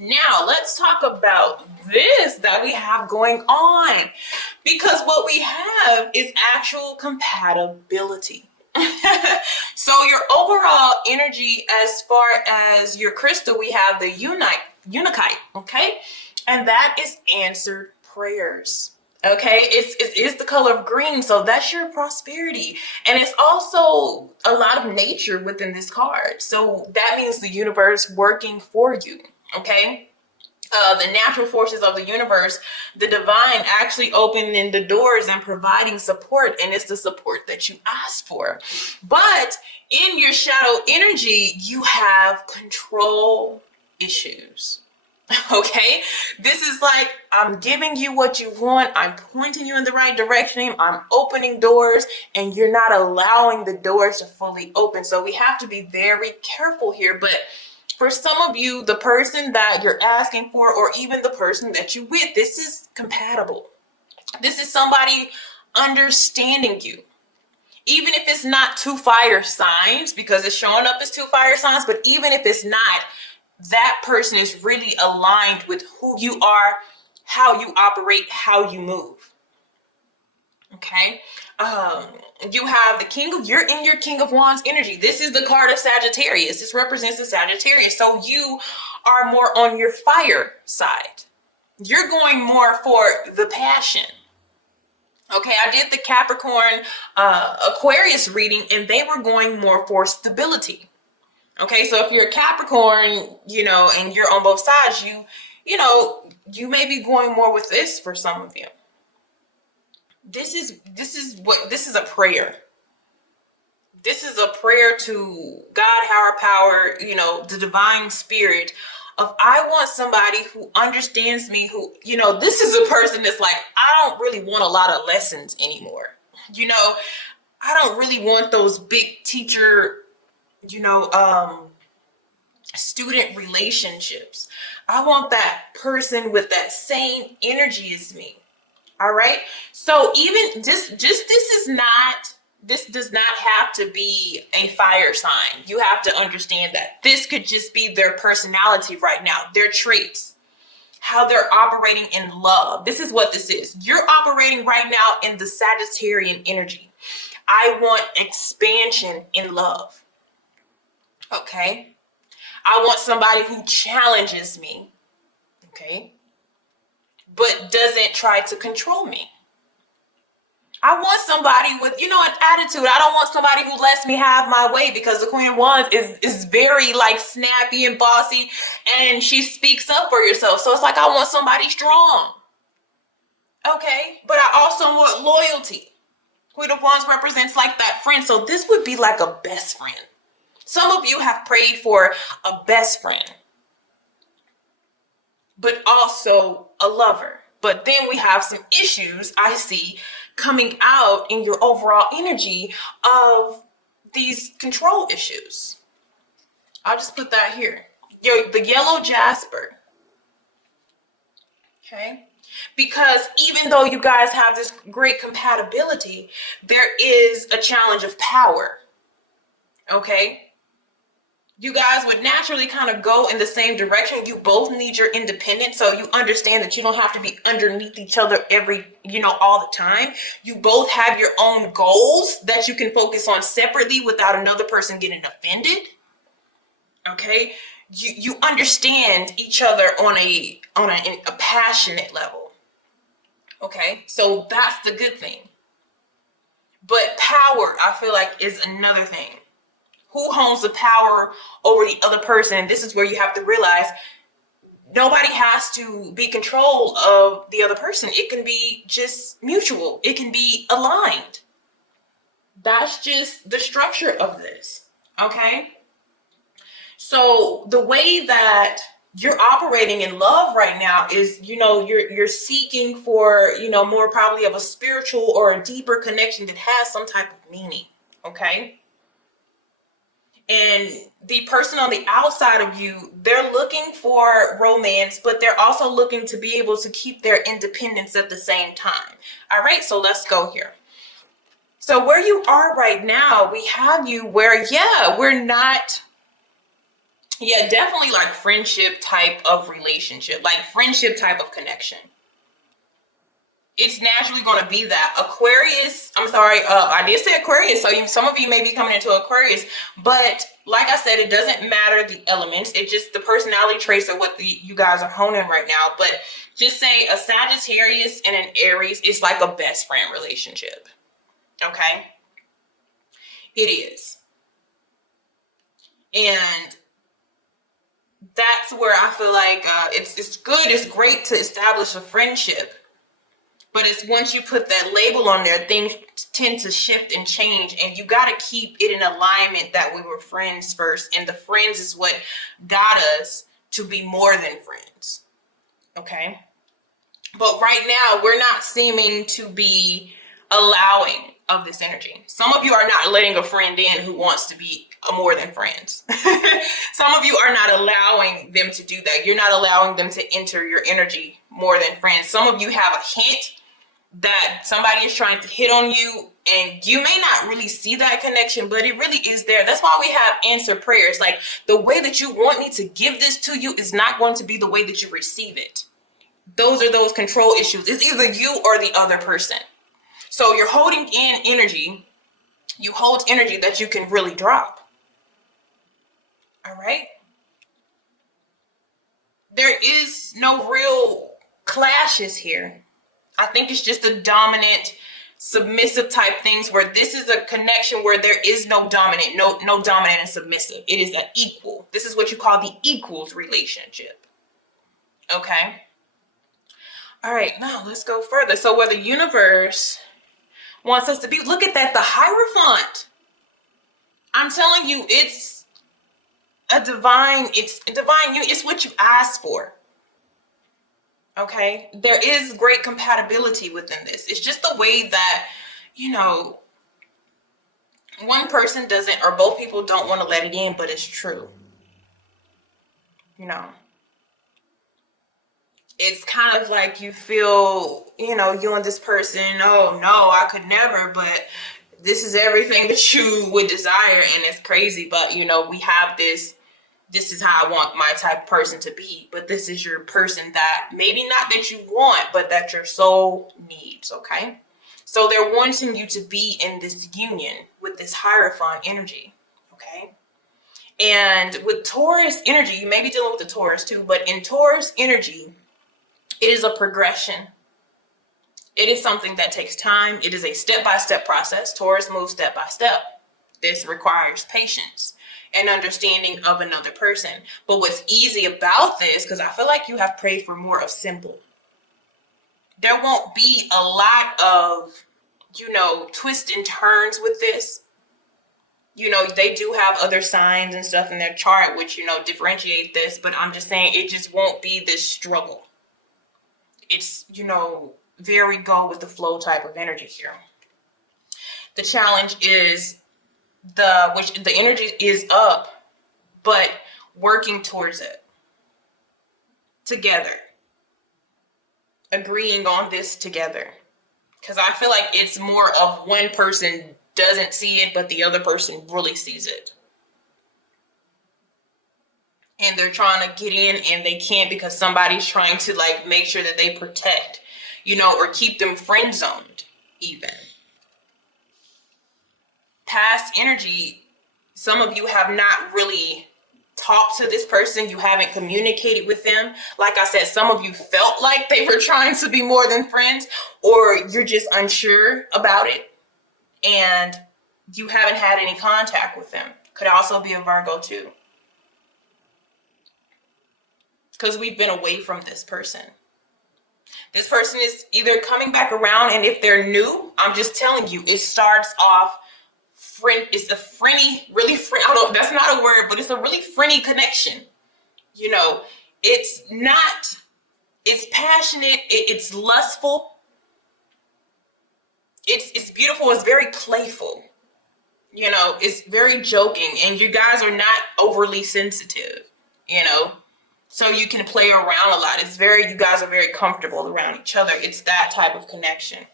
Now, let's talk about this that we have going on, because what we have is actual compatibility. So your overall energy, as far as your crystal, we have the unikite, okay? And that is answered prayers. Okay, it's the color of green, so that's your prosperity. And it's also a lot of nature within this card. So that means the universe working for you. Okay, the natural forces of the universe, the divine actually opening the doors and providing support, and it's the support that you asked for. But in your shadow energy, you have control issues. Okay, this is like, I'm giving you what you want, I'm pointing you in the right direction, I'm opening doors, and you're not allowing the doors to fully open. So we have to be very careful here. But for some of you, the person that you're asking for, or even the person that you with, this is compatible. This is somebody understanding you. Even if it's not two fire signs, because it's showing up as two fire signs, but even if it's not, that person is really aligned with who you are, how you operate, how you move. Okay. You have the you're in your King of Wands energy. This is the card of Sagittarius. This represents the Sagittarius. So you are more on your fire side. You're going more for the passion. Okay, I did the Capricorn Aquarius reading, and they were going more for stability. Okay, so if you're a Capricorn, and you're on both sides, you may be going more with this for some of you. This is a prayer. This is a prayer to God, higher power, the divine spirit of, I want somebody who understands me, who, this is a person that's like, I don't really want a lot of lessons anymore. I don't really want those big teacher, student relationships. I want that person with that same energy as me. All right. So even this does not have to be a fire sign. You have to understand that this could just be their personality right now, their traits, how they're operating in love. This is what this is. You're operating right now in the Sagittarian energy. I want expansion in love. Okay. I want somebody who challenges me. Okay. But doesn't try to control me. I want somebody with, an attitude. I don't want somebody who lets me have my way, because the Queen of Wands is very like snappy and bossy, and she speaks up for yourself. So it's like, I want somebody strong. Okay. But I also want loyalty. Queen of Wands represents like that friend. So this would be like a best friend. Some of you have prayed for a best friend, but also a lover. But then we have some issues I see coming out in your overall energy of these control issues. I'll just put that here. The yellow jasper. Okay. Because even though you guys have this great compatibility, there is a challenge of power. Okay. You guys would naturally kind of go in the same direction. You both need your independence. So you understand that you don't have to be underneath each other all the time. You both have your own goals that you can focus on separately without another person getting offended. Okay. You understand each other on a passionate level. Okay. So that's the good thing. But power, I feel like, is another thing. Who holds the power over the other person? This is where you have to realize nobody has to be control of the other person. It can be just mutual. It can be aligned. That's just the structure of this. Okay. So the way that you're operating in love right now is, you're seeking for, more probably of a spiritual or a deeper connection that has some type of meaning. Okay. And the person on the outside of you, they're looking for romance, but they're also looking to be able to keep their independence at the same time. All right, so let's go here. So where you are right now, we have you where, we're not Yeah, definitely like friendship type of relationship, like friendship type of connection. It's naturally going to be that. Aquarius, I'm sorry, I did say Aquarius, so some of you may be coming into Aquarius, but like I said, it doesn't matter the elements. It's just the personality traits of what you guys are honing right now. But just say a Sagittarius and an Aries is like a best friend relationship. Okay? It is. And that's where I feel like it's good, it's great to establish a friendship. But it's once you put that label on there, things tend to shift and change, and you got to keep it in alignment that we were friends first, and the friends is what got us to be more than friends. Okay? But right now, we're not seeming to be allowing of this energy. Some of you are not letting a friend in who wants to be more than friends. Some of you are not allowing them to do that. You're not allowing them to enter your energy more than friends. Some of you have a hint that somebody is trying to hit on you, and you may not really see that connection, but it really is there. That's why we have answered prayers. Like, the way that you want me to give this to you is not going to be the way that you receive it. Those are those control issues. It's either you or the other person. So you're holding in energy. You hold energy that you can really drop. All right? There is no real clashes here. I think it's just a dominant, submissive type things where this is a connection where there is no dominant, no dominant and submissive. It is an equal. This is what you call the equals relationship. Okay? All right, now let's go further. So where the universe wants us to be, look at that, the Hierophant. I'm telling you, it's divine, it's what you ask for. Okay, there is great compatibility within this. It's just the way that, one person doesn't, or both people don't want to let it in, but it's true. It's kind of like you feel, you and this person, oh no, I could never, but this is everything that you would desire, and it's crazy, but we have this is how I want my type of person to be, but this is your person that maybe not that you want, but that your soul needs. Okay, so they're wanting you to be in this union with this Hierophant energy. Okay, and with Taurus energy, you may be dealing with the Taurus too, but in Taurus energy, it is a progression. It is something that takes time. It is a step-by-step process. Taurus moves step by step. This requires patience and understanding of another person. But what's easy about this, because I feel like you have prayed for more of simple. There won't be a lot of, twists and turns with this. They do have other signs and stuff in their chart, which, differentiate this. But I'm just saying it just won't be this struggle. It's, very go with the flow type of energy here. The challenge is the energy is up, but working towards it together, agreeing on this together, because I feel like it's more of one person doesn't see it, but the other person really sees it, and they're trying to get in and they can't because somebody's trying to make sure that they protect, or keep them friend zoned. Even past energy, some of you have not really talked to this person. You haven't communicated with them. Like I said, some of you felt like they were trying to be more than friends, or you're just unsure about it and you haven't had any contact with them. Could also be a Virgo too, because we've been away from this person. This person is either coming back around, and if they're new, I'm just telling you, it starts off friend. It's a really friend. I don't know, that's not a word, but it's a really friendly connection. It's not. It's passionate. It's lustful. It's beautiful. It's very playful. It's very joking, and you guys are not overly sensitive. So you can play around a lot. You guys are very comfortable around each other. It's that type of connection.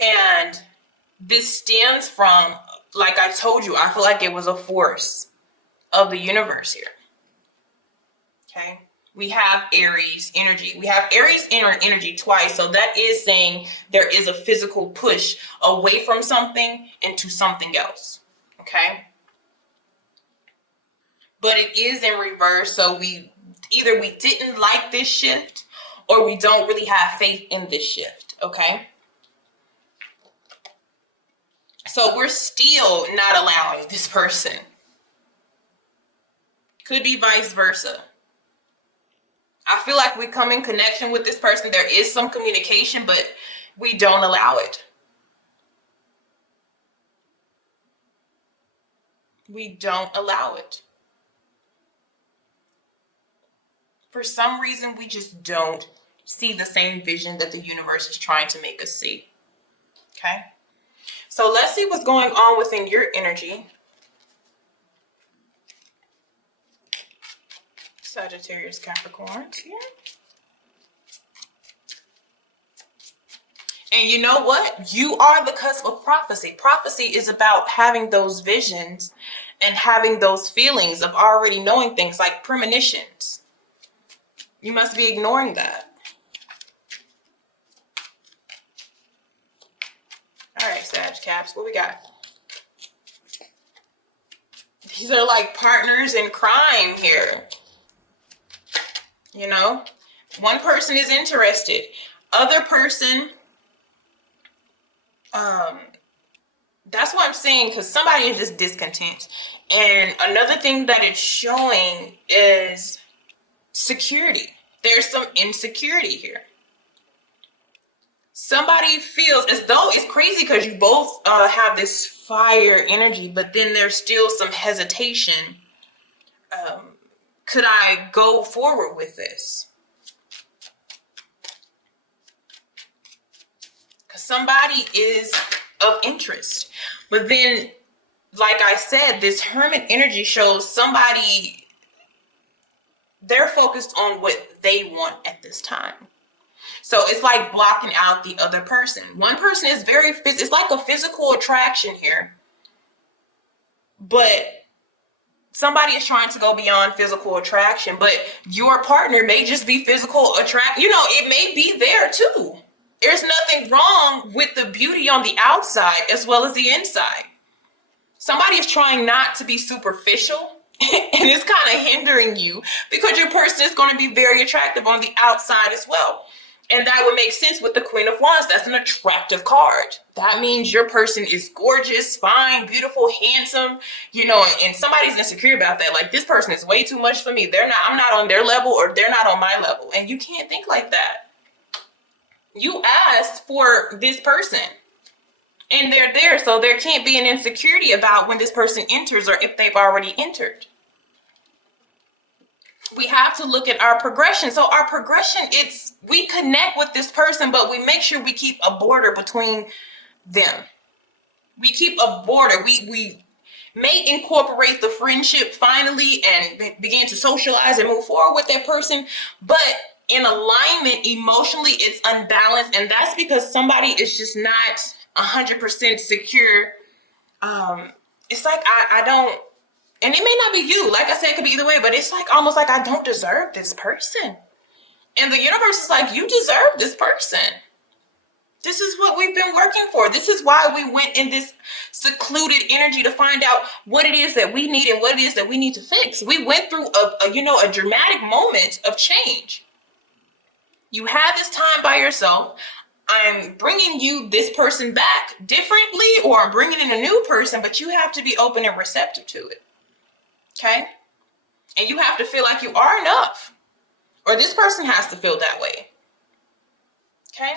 And this stems from, like I told you, I feel like it was a force. of the universe here. Okay. We have Aries energy. We have Aries energy twice. So that is saying there is a physical push away from something into something else. Okay. But it is in reverse. So we didn't like this shift, or we don't really have faith in this shift. Okay. So we're still not allowing this person. Could be vice versa. I feel like we come in connection with this person. There is some communication, but we don't allow it. We don't allow it. For some reason, we just don't see the same vision that the universe is trying to make us see. Okay? So let's see what's going on within your energy. Sagittarius, Capricorns here. And you know what? You are the cusp of prophecy. Prophecy is about having those visions and having those feelings of already knowing things, like premonitions. You must be ignoring that. All right, Sag Caps, what we got? These are like partners in crime here. You know, one person is interested. Other person, that's what I'm saying, because somebody is just discontent. And another thing that it's showing is security. There's some insecurity here. Somebody feels as though it's crazy because you both have this fire energy, but then there's still some hesitation. Could I go forward with this? Because somebody is of interest. But then, like I said, this hermit energy shows somebody, they're focused on what they want at this time. So it's like blocking out the other person. One person is it's like a physical attraction here. But somebody is trying to go beyond physical attraction, but your partner may just be physical attraction. You know, it may be there too. There's nothing wrong with the beauty on the outside as well as the inside. Somebody is trying not to be superficial, and it's kind of hindering you because your person is going to be very attractive on the outside as well. And that would make sense with the Queen of Wands. That's an attractive card. That means your person is gorgeous, fine, beautiful, handsome, you know, and somebody's insecure about that. Like, this person is way too much for me. I'm not on their level, or they're not on my level. And you can't think like that. You asked for this person and they're there. So there can't be an insecurity about when this person enters or if they've already entered. We have to look at our progression. So our progression, we connect with this person, but we make sure we keep a border between them. We keep a border. We may incorporate the friendship finally and begin to socialize and move forward with that person. But in alignment emotionally, it's unbalanced. And that's because somebody is just not 100% secure. It's like, I don't, and it may not be you. Like I said, it could be either way, but it's like almost like I don't deserve this person. And the universe is like, you deserve this person. This is what we've been working for. This is why we went in this secluded energy to find out what it is that we need and what it is that we need to fix. We went through a dramatic moment of change. You have this time by yourself. I'm bringing you this person back differently, or I'm bringing in a new person, but you have to be open and receptive to it. Okay? And you have to feel like you are enough, or this person has to feel that way. Okay?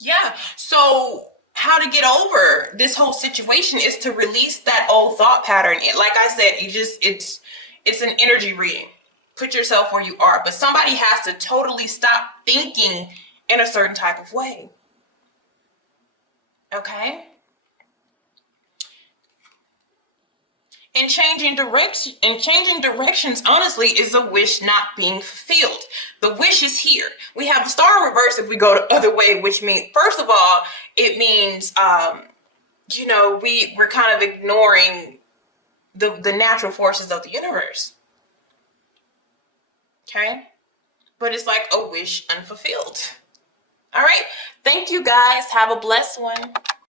Yeah. So how to get over this whole situation is to release that old thought pattern. Like I said, it's an energy reading. Put yourself where you are, but somebody has to totally stop thinking in a certain type of way. Okay? And changing directions, honestly, is a wish not being fulfilled. The wish is here. We have the star in reverse if we go the other way, which means, first of all, it means you know, we're kind of ignoring the natural forces of the universe. Okay? But it's like a wish unfulfilled. All right. Thank you guys. Have a blessed one.